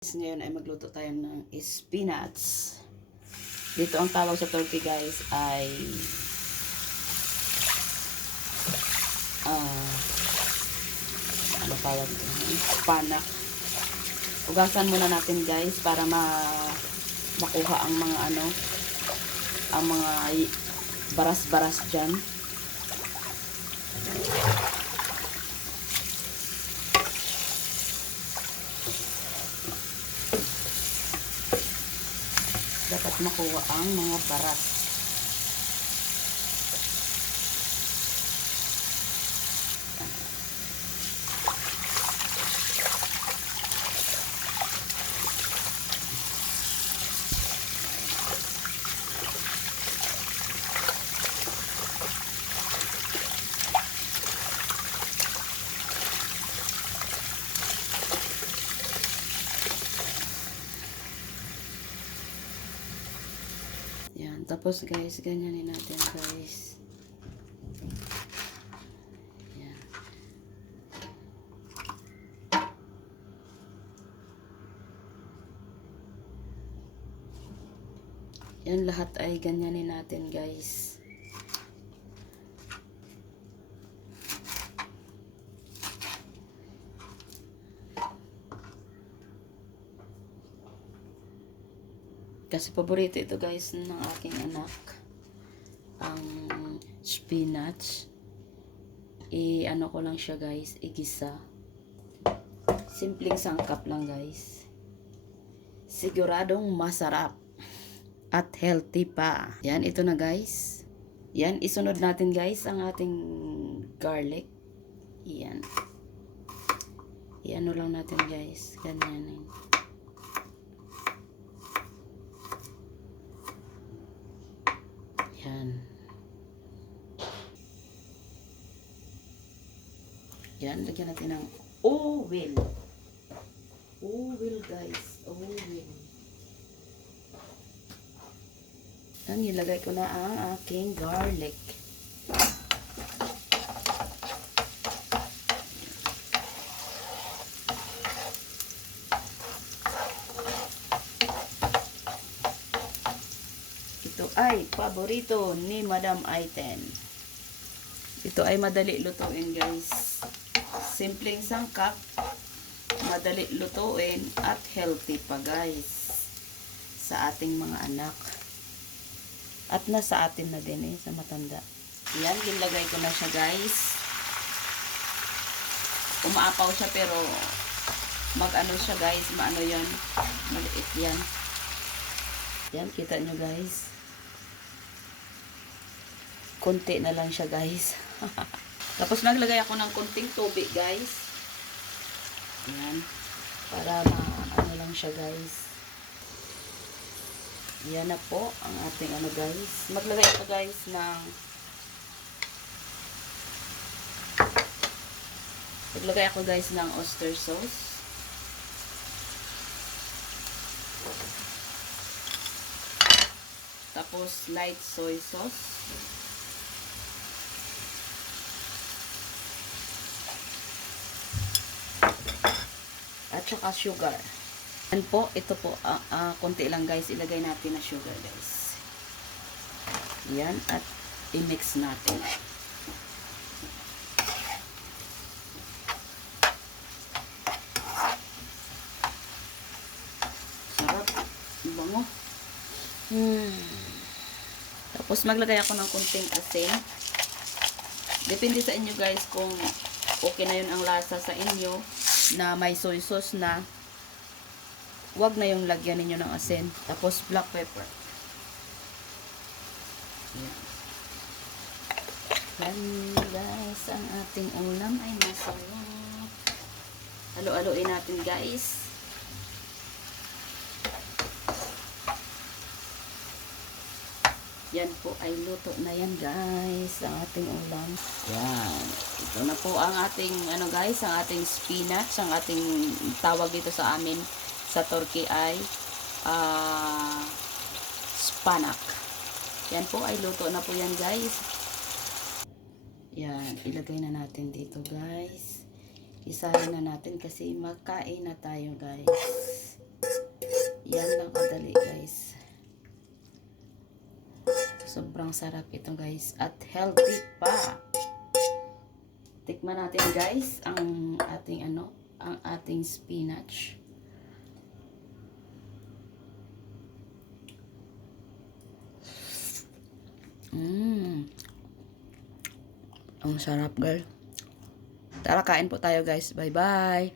Ngayon ay magluto tayo ng spinach. Dito ang tawag sa Turkey guys ay ano tawag ito? Spanak. Ugasan muna natin guys para makuha ang mga ang mga baras-baras dyan. Dapat makuha ang mga baras. Yan, tapos guys, ganyanin natin guys. Yan. Yan lahat ay ganyanin natin guys. Kasi paborito ito guys ng aking anak. Ang spinach. Ano ko lang siya guys, igisa. Simpleng sangkap lang guys. Siguradong masarap. At healthy pa. Yan, ito na guys. Yan, isunod natin guys ang ating garlic. Yan. Iano lang natin guys. Ganyanin. Yan. Yan, lagyan natin ng oil. Oil guys. Oil. Yan, nilagay ko na ang aking garlic. Ito ay paborito ni Madam Aiten. Ito ay madali lutuin guys. Simpleng sangkap, madali lutuin at healthy pa guys sa ating mga anak. At nasa atin na din sa matanda. Yan, ginlagay ko na siya guys. Umaapaw siya pero mag-ano siya guys, maano yan, maliit yan. Yan, kita nyo guys. Konti na lang siya guys. Tapos naglagay ako ng konting tubig guys. Yan. Para ano lang siya guys. Yan na po ang ating ano guys. Maglagay ako guys ng oyster sauce. Tapos light soy sauce. At saka sugar. Yan po, ito po, konti lang guys, ilagay natin na sugar guys. Yan, at i-mix natin. Sarap, bango. Tapos maglagay ako ng konting asin. Depende sa inyo guys kung okay na yun ang lasa sa inyo na may soy sauce na. Huwag na yung lagyan ninyo ng asin. Tapos black pepper. Yan. Yan guys, ang ating ulam ay masarap. Halo-haloin natin guys. Yan po ay luto na yan guys, ang ating ulam. Yan. Ito na po ang ating ano guys, ang ating spinach, ang ating tawag dito sa amin sa Turkey ay spanak. Yan po ay luto na po yan guys. Yan, ilagay na natin dito guys. Isahin na natin kasi magkain na tayo guys. Yan lang kadali guys. Sobrang sarap ito guys. At healthy pa. Tikman natin guys ang ating ang ating spinach. Ang sarap guys. Tara, kain po tayo guys. Bye bye.